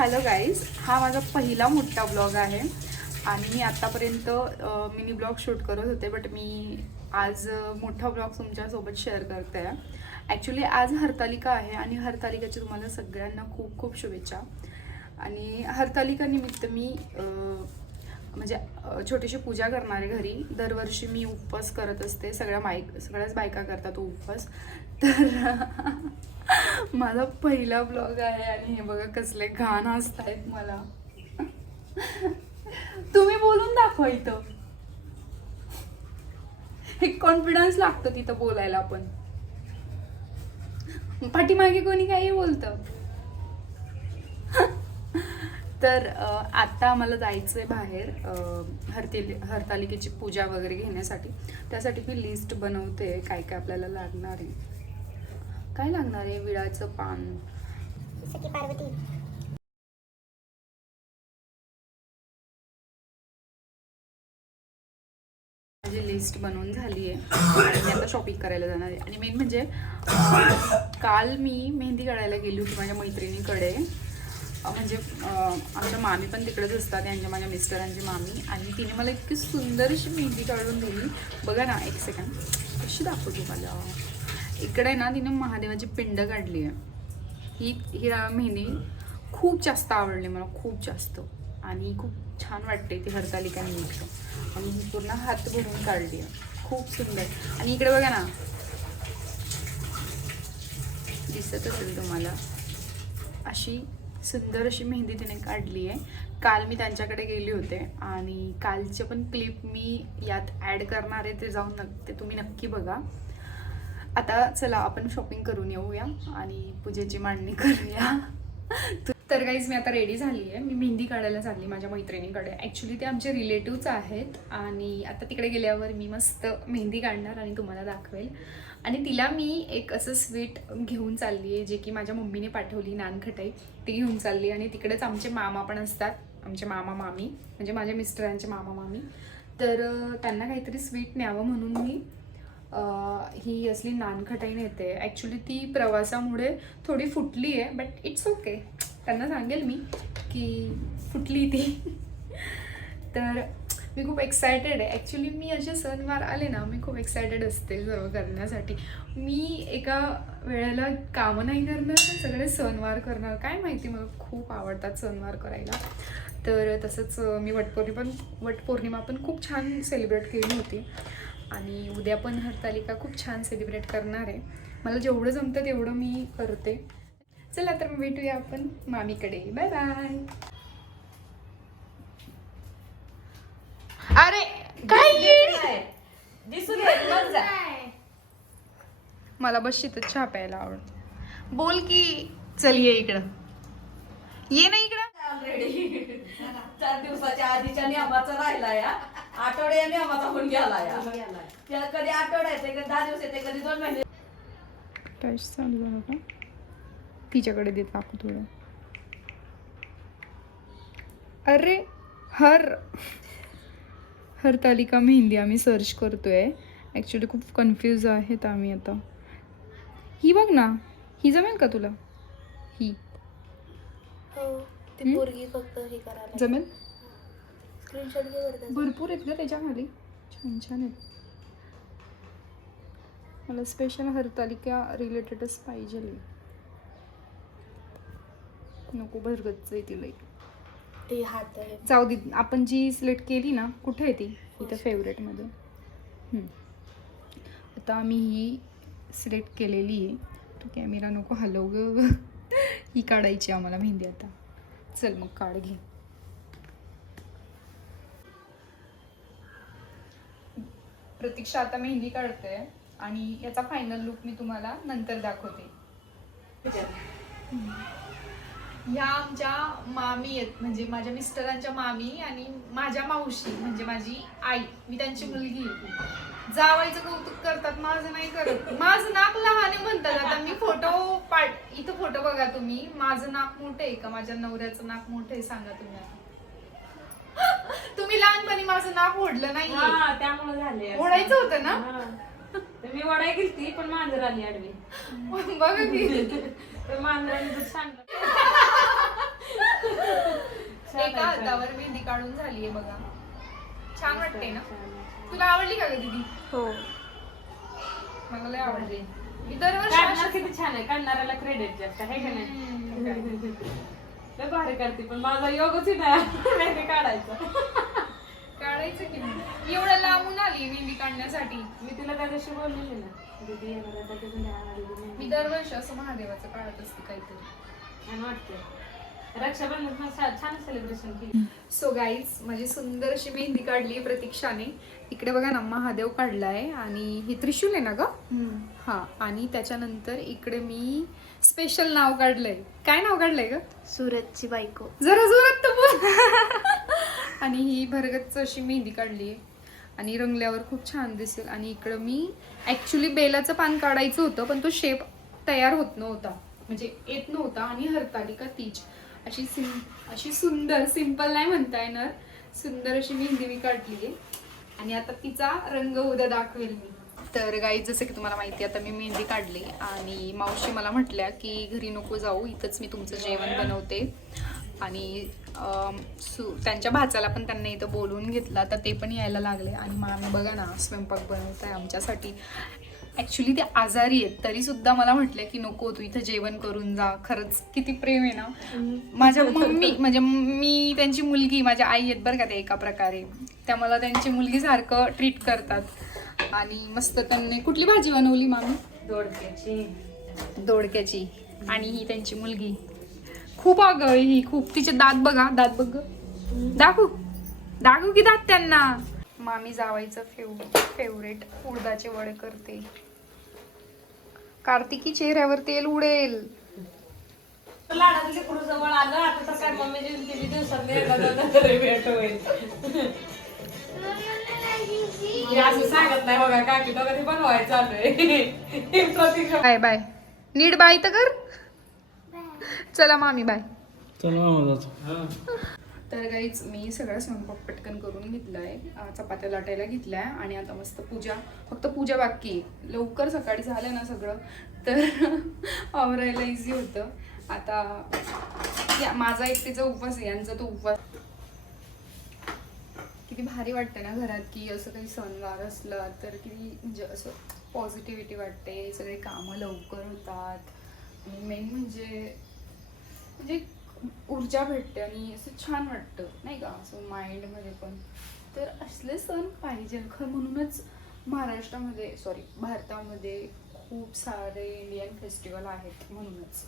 Hello guys हा माझा पहिला मोठा ब्लॉग आहे. आणि मी आत्तापर्यंत मिनी ब्लॉग शूट करत होते बट मी आज मोठा ब्लॉग तुमच्यासोबत शेअर करते. आहे ॲक्च्युली आज हरतालिका आहे आणि हरतालिकाची तुम्हाला सगळ्यांना खूप खूप शुभेच्छा. आणि हरतालिका निमित्त मी म्हणजे छोटीशी पूजा करणार आहे घरी. दरवर्षी मी उपवास करत असते. सगळ्या बायक सगळ्याच बायका करतात तो उपवास. तर माझा पहिला ब्लॉग आहे आणि हे बघा कसले घाण असतायत मला. तुम्ही बोलून दाखवा इथं. एक कॉन्फिडन्स लागतं तिथं बोलायला पण. पाठीमागे कोणी काही बोलतं? तर आत्ता आता आम्हाला जायचं आहे बाहेर हरती हरताली हरतालिकेची पूजा वगैरे घेण्यासाठी. त्यासाठी मी लिस्ट बनवते काय काय आपल्याला लागणार आहे. काय लागणार आहे विळाचं पान? सखी पार्वती. माझी लिस्ट बनवून झाली आहे. आणि मी आता शॉपिंग करायला जाणार आहे. आणि मेन म्हणजे काल मी मेहंदी काढायला गेली होती माझ्या मैत्रिणीकडे. म्हणजे आमच्या मामी पण तिकडेच असतात यांच्या माझ्या मिस्टरांची मामी. आणि तिने मला इतकी सुंदर अशी मेहंदी काढून दिली. बघा ना एक सेकंड कशी दाखवते मला? इकडे ना तिने महादेवाची पिंड काढली आहे. ही ही मेहंदी खूप जास्त आवडली मला खूप जास्त. आणि खूप छान वाटते ती हरतालिका निमित्त. आणि ही पूर्ण हात भरून काढली आहे. खूप सुंदर. आणि इकडे बघा ना. दिसत असेल तुम्हाला. अशी सुंदर अशी मेहंदी तिने काढली आहे. काल मी त्यांच्याकडे गेले होते आणि कालचे पण क्लिप मी यात ॲड करणार आहे ते जाऊन नक्की ते तुम्ही नक्की बघा. आता चला आपण शॉपिंग करून येऊया आणि पूजेची मांडणी करूया. तर काहीच मी आता रेडी झाली आहे मी मेहंदी काढायला चालली माझ्या मैत्रिणीकडे. ॲक्च्युली ते आमचे रिलेटिव्हच आहेत आणि आता तिकडे गेल्यावर मी मस्त मेहंदी काढणार आणि तुम्हाला दाखवेल. आणि तिला मी एक असं स्वीट घेऊन चालली आहे जे की माझ्या मम्मीने पाठवली नानखटाई. ती घेऊन चालली आणि तिकडेच आमचे मामा पण असतात. आमचे मामा मामी. म्हणजे माझ्या मिस्टरांचे मामा मामी. तर त्यांना काहीतरी स्वीट न्यावं म्हणून मी ही असली नानखटाई नेते ॲक्च्युली ती प्रवासामुळे थोडी फुटली आहे बट इट्स ओके त्यांना सांगेल मी की फुटली ती. तर मी खूप एक्सायटेड आहे. ॲक्च्युली मी असे सणवार आले ना मी खूप एक्सायटेड असते सर्व करण्यासाठी. मी एका वेळेला कामं नाही करणार सगळे सणवार करणार. काय माहिती मला खूप आवडतात सणवार करायला. तर तसंच मी वटपौर्णिमा पण वटपौर्णिमा पण खूप छान सेलिब्रेट केली होती. आणि उद्या पण हरतालिका खूप छान सेलिब्रेट करणार आहे. मला जेवढं जमतं तेवढं मी करते. चला तर मग भेटूया आपण मामीकडे. बाय बाय अरे काय दिसून मला बस इथं चहा प्यायला आवडत. बोल की चल ये इकडं. ये ना इकडं. ऑलरेडी चार दिवसाच्या आधीच्या नियमाचा राहिला या आठवड्या नियमाचा होऊन गेला या. कधी आठवडा येते कधी दहा दिवस येते कधी दोन महिने. टच चालू झालं का? तिच्याकडे देत दाखव थोडं. अरे हर. हरतालिका मेहंदी आम्ही सर्च करतोय. ॲक्च्युली खूप कन्फ्यूज आहेत आम्ही आता. ही बघ ना ही जमेल का तुला? ही. हो ती हम्म? पोरगी फक्त हे करायला. जमेल? स्क्रीनशॉट घे. भरपूर आहेत का त्याच्याखाली छान छान आहेत. मला स्पेशल हरतालिका रिलेटेडच पाहिजे नको भरगतच आहे तिला ते हात आहे. जाऊ दे आपण जी सिलेक्ट केली ना कुठे आहे ती? इथं फेवरेटमध्ये. आता आम्ही ही सिलेक्ट केलेली आहे. तू कॅमेरा नको हलव ग. ही काढायची आम्हाला मेहंदी आता. चल मग काढ घे. प्रतीक्षा आता मेहंदी काढते आणि याचा फायनल लुक मी तुम्हाला नंतर दाखवते. ह्या आमच्या मामी आहेत म्हणजे माझ्या मिस्टरांच्या मामी आणि माझ्या मावशी म्हणजे माझी आई. मी त्यांची मुलगी जावायचं कौतुक करतात माझं नाही करत. माझं नाक लहान आहे म्हणतात. आता मी फोटो पाठ इथं फोटो बघा तुम्ही. माझं नाक मोठं आहे का? माझ्या नवऱ्याचं नाक मोठं आहे सांगा तुम्ही आता. तुम्ही लहानपणी माझं नाक ओढलं नाही हा त्यामुळे झाले ओढायचं होतं ना? हा. तर मी वडाय गेलती पण मांजर आली आडवी. बघा की. तर मांजराने दूध सांगलं हातावर मेहंदी काढून झालीये बघा. छान वाटते ना? तुला आवडली का ग दीदी? हो. मला लय आवडली. मी दरवर्षी किती छान आहे काढणाऱ्याला क्रेडिट जास्त आहे का नाही? भारी करते पण माझा योगच नाही काढायचं. काढायचं की नाही? मी एवढ्या लांबून आली मेहंदी काढण्यासाठी. मी तिला त्या दिवशी बोललेली ना. दीदी येणार मी मेहंदी. दरवर्षी असं महादेवाचं काढत असते काहीतरी. छान वाटते रक्षाबंधन पण छान छान सेलिब्रेशन केली. सो गाईज माझी सुंदर अशी मेहंदी काढली प्रतीक्षाने. इकडे बघा ना महादेव काढलाय आणि हे त्रिशूल आहे ना ग? हा आणि त्याच्यानंतर इकडे मी स्पेशल नाव काढलंय. काय नाव काढलंय ग? सुरतची बायको. जरा जोरात तर बोल. आणि ही भरगच्च अशी मेहंदी काढली आहे. आणि रंगल्यावर खूप छान दिसेल. आणि इकडं मी ॲक्च्युली बेलाचं पान काढायचं होतं पण तो शेप तयार होत नव्हता. म्हणजे येत नव्हता आणि हरतालिका तीच. अशी सिम अशी सुंदर सिंपल नाही म्हणता येणार. सुंदर अशी मेहंदी मी काढली आहे. आणि आता तिचा रंग उद्या दाखवेल मी. तर गाई जसं की तुम्हाला माहिती आहे आता मी मेहंदी काढली. आणि मावशी मला म्हटल्या की घरी नको जाऊ इथंच मी तुमचं जेवण बनवते. आणि सु त्यांच्या भाच्याला पण त्यांना इथं बोलवून घेतला. तर ते पण यायला लागले. आणि मामी बघा ना स्वयंपाक बनवत आहे आमच्यासाठी. ॲक्च्युली ते आजारी आहेत. तरी सुद्धा मला म्हटलं की नको तू इथं जेवण करून जा. खरंच किती प्रेम आहे ना? माझ्या मम्मी म्हणजे मी त्यांची मुलगी माझ्या आई आहेत बरं का ते एका प्रकारे. त्या मला त्यांची मुलगी सारखं ट्रीट करतात. आणि मस्त त्यांनी कुठली भाजी बनवली मामी? दोडक्याची. दोडक्याची. आणि ही त्यांची मुलगी. खूप अगं ही खूप. तिचे दात बघा दात बघ गं. दाखवू. दाखवू की दात त्यांना. मामी जावायचं फेव फेवरेट उडदाचे वडे करते. कार्तिकी चेहऱ्यावर तेल उडेल. लाडाचं लेकरू जवळ आलं आता तर काय मम्मी जेवण केली सांगत नाही बघा काकी तो बनवायचं बाय बाय. नीट बाय तर कर. चला मामी बाय चला मामा जातो. तर गाईच मी सगळा स्वयंपाक पटकन करून घेतलाय. चपात्या लाटायला घेतल्या आणि आता मस्त पूजा फक्त पूजा बाकी. लवकर सकाळी झालं ना सगळं तर आवरायला इझी होतं. आता या- माझा एकटीचा उपवास आहे यांचा तो उपवास. किती भारी वाटतं ना घरात की असं काही सणवार असला तर किती म्हणजे असं पॉझिटिव्हिटी वाटते. सगळे कामं लवकर होतात. आणि मेन म्हणजे म्हणजे ऊर्जा भेटते आणि असं छान वाटतं नाही का? असं माइंडमध्ये पण. तर असले सण पाहिजे. खरं म्हणूनच महाराष्ट्रामध्ये सॉरी भारतामध्ये खूप सारे इंडियन फेस्टिवल आहेत म्हणूनच.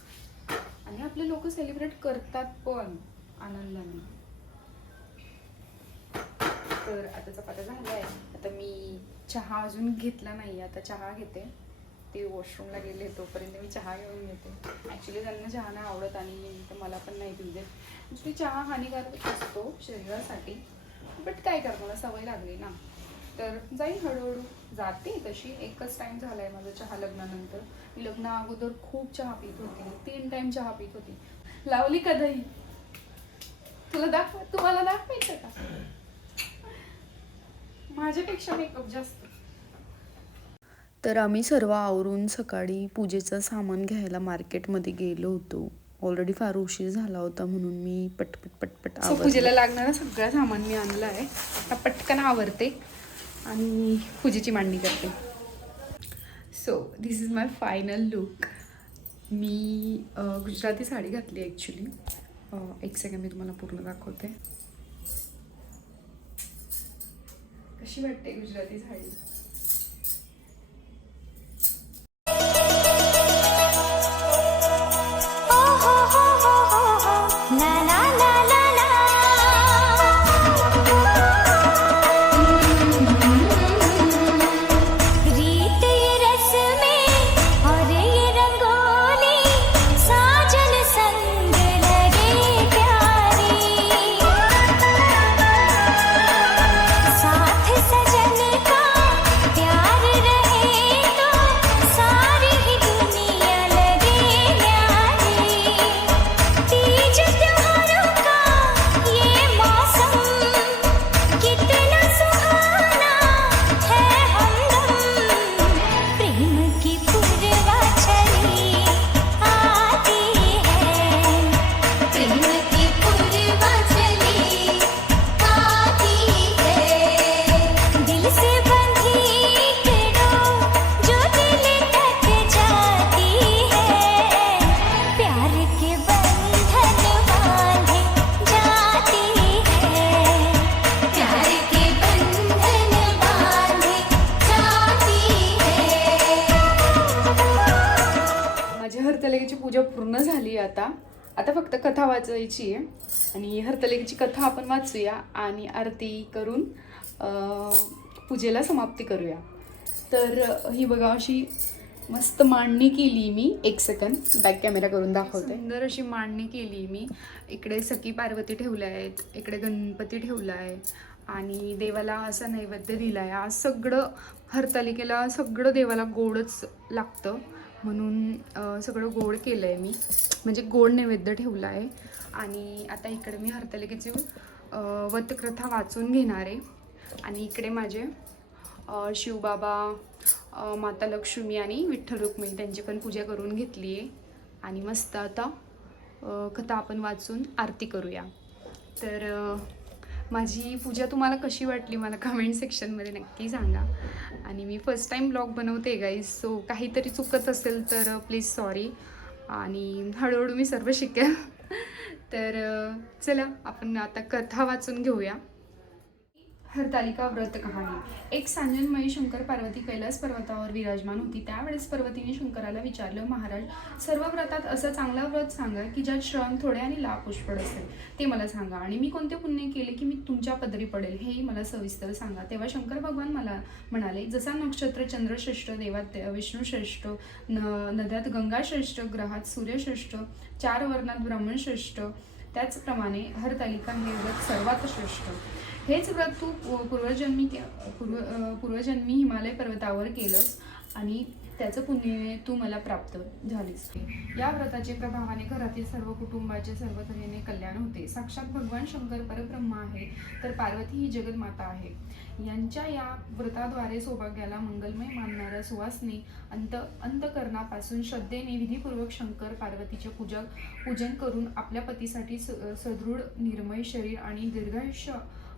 आणि आपले लोक सेलिब्रेट करतात पण आनंदाने. तर आता चपात्या झाल्या आहे आता मी चहा अजून घेतला नाही. आता चहा घेते. ते वॉशरूमला गेले तोपर्यंत मी चहा घेऊन येते. ॲक्च्युली त्यांना चहा नाही आवडत आणि मला पण नाही पिऊ देत. ॲक्च्युली चहा हानिकारक असतो शरीरासाठी बट काय कर मला सवय लागली ना. तर जाईल हळूहळू. जाते तशी एकच टाइम झालाय माझा चहा लग्नानंतर. मी लग्ना अगोदर खूप चहा पित होती. तीन टाईम चहा पित होती. लावली का दही तुला दाखव तुम्हाला दाखवायचं का? माझ्यापेक्षा मेकअप जास्त. तर आम्ही सर्व आवरून सकाळी पूजेचं सामान घ्यायला मार्केटमध्ये गेलो होतो. ऑलरेडी फार उशीर झाला होता म्हणून मी पटपट पटपट सो. पूजेला लागणारं सगळं सामान मी आणलं आहे. आता पटकन आवरते आणि पूजेची मांडणी करते. So this is my final look मी गुजराती साडी घातली ॲक्च्युली एक सेकंड मी तुम्हाला पूर्ण दाखवते. कशी वाटते गुजराती साडी? पूर्ण झाली आता. आता फक्त कथा वाचायची आहे. आणि हरतलेची कथा आपण वाचूया आणि आरती करून पूजेला समाप्ती करूया. तर ही बघा अशी मस्त मांडणी केली मी. एक सेकंद बॅक कॅमेरा करून दाखवते. सुंदर अशी मांडणी केली मी. इकडे सखी पार्वती ठेवल्या आहेत इकडे गणपती ठेवला आहे आणि देवाला असा नैवेद्य दिला आहे आज सगळं हरतालिकेला सगळं देवाला गोडच लागतं. म्हणून सगळं गोड केलं आहे मी. म्हणजे गोड नैवेद्य ठेवला आहे. आणि आता इकडे मी हरतालिकेची वतकथा वाचून घेणार आहे. आणि इकडे माझे शिवबाबा माता लक्ष्मी आणि विठ्ठल रुक्मिणी त्यांची पण पूजा करून घेतली आहे. आणि मस्त आता कथा आपण वाचून आरती करूया. तर माझी पूजा तुम्हाला कशी वाटली मला कमेंट सेक्शनमध्ये नक्की सांगा. आणि मी फर्स्ट टाईम ब्लॉग बनवते गाईज सो काहीतरी चुकत असेल तर uh, प्लीज सॉरी आणि हळूहळू मी सर्व शिकेल. तर uh, चला आपण आता कथा वाचून घेऊया. हरतालिका व्रत कहाणी. एक सांजनमयी शंकर पार्वती कैलास पर्वतावर विराजमान होती. त्यावेळेस पर्वतीने शंकराला विचारलं महाराज सर्व व्रतात असं चांगला व्रत सांगा की ज्यात श्रम थोडे आणि लाभ पुष्कळ असेल ते मला सांगा. आणि मी कोणते पुण्य केले की मी तुमच्या पदरी पडेल हेही मला सविस्तर सांगा. तेव्हा शंकर भगवान मला म्हणाले जसा नक्षत्र चंद्रश्रेष्ठ देवात विष्णूश्रेष्ठ न नद्यात गंगाश्रेष्ठ ग्रहात सूर्यश्रेष्ठ चार वर्णात ब्राह्मणश्रेष्ठ त्याचप्रमाणे हरतालिका हे व्रत सर्वात श्रेष्ठ. हेच व्रत तू पूर्वजन्मी पूर्व पूर्वजन्मी हिमालय पर्वतावर केलंस आणि त्याचं पुण्य तू मला प्राप्त झालीस. या व्रताचे प्रभावाने घरातील सर्व कुटुंबाचे सर्व तऱ्हेने कल्याण होते. साक्षात भगवान शंकर परब्रह्म आहे तर पार्वती ही जगन्माता आहे. यांच्या या व्रताद्वारे सौभाग्याला मंगलमय मानणाऱ्या सुवासने अंत अंतकरणापासून श्रद्धेने विधीपूर्वक शंकर पार्वतीचे पूजा पूजन करून आपल्या पतीसाठी स- सदृढ निर्मय शरीर आणि दीर्घायुष्य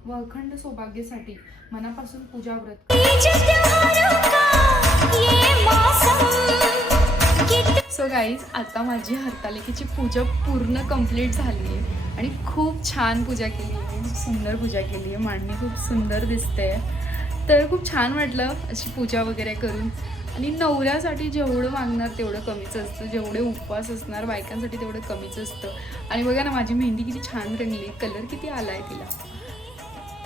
व अखंड सौभाग्यासाठी मनापासून पूजा व्रत सो गाईज आता माझी हरतालिकेची पूजा पूर्ण कंप्लीट झाली आहे आणि खूप छान पूजा केली आहे. खूप सुंदर पूजा केली आहे. मांडणी खूप सुंदर दिसते तर खूप छान वाटलं अशी पूजा वगैरे करून. आणि नवऱ्यासाठी जेवढं मागणार तेवढं कमीच असतं. जेवढे उपवास असणार बायकांसाठी तेवढं कमीच असतं. आणि बघा ना माझी मेहंदी किती छान रंगली कलर किती आला आहे तिला.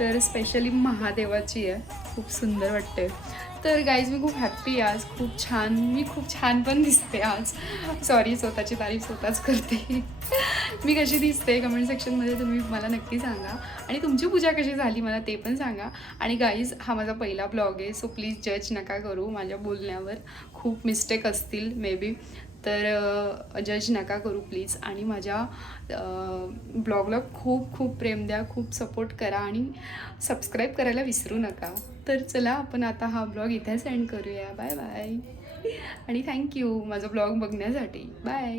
तर स्पेशली महादेवाची आहे. खूप सुंदर वाटते तर गाईज मी खूप हॅप्पी आज. खूप छान मी खूप छान पण दिसते आज. सॉरी स्वतःची तारीफ स्वतःच करते. मी कशी दिसते? कमेंट सेक्शनमध्ये तुम्ही मला नक्की सांगा. आणि तुमची पूजा कशी झाली मला ते पण सांगा. आणि गाईज हा माझा पहिला ब्लॉग आहे सो प्लीज जज नका करू माझ्या बोलण्यावर. खूप मिस्टेक असतील मे बी तर जज नका करू प्लीज. आणि माझ्या ब्लॉगला खूप खूप प्रेम द्या खूप सपोर्ट करा आणि सबस्क्राईब करायला विसरू नका. तर चला आपण आता हा ब्लॉग इथे सेंड करूया. Bye bye. आणि थँक्यू माझा ब्लॉग बघण्यासाठी. बाय.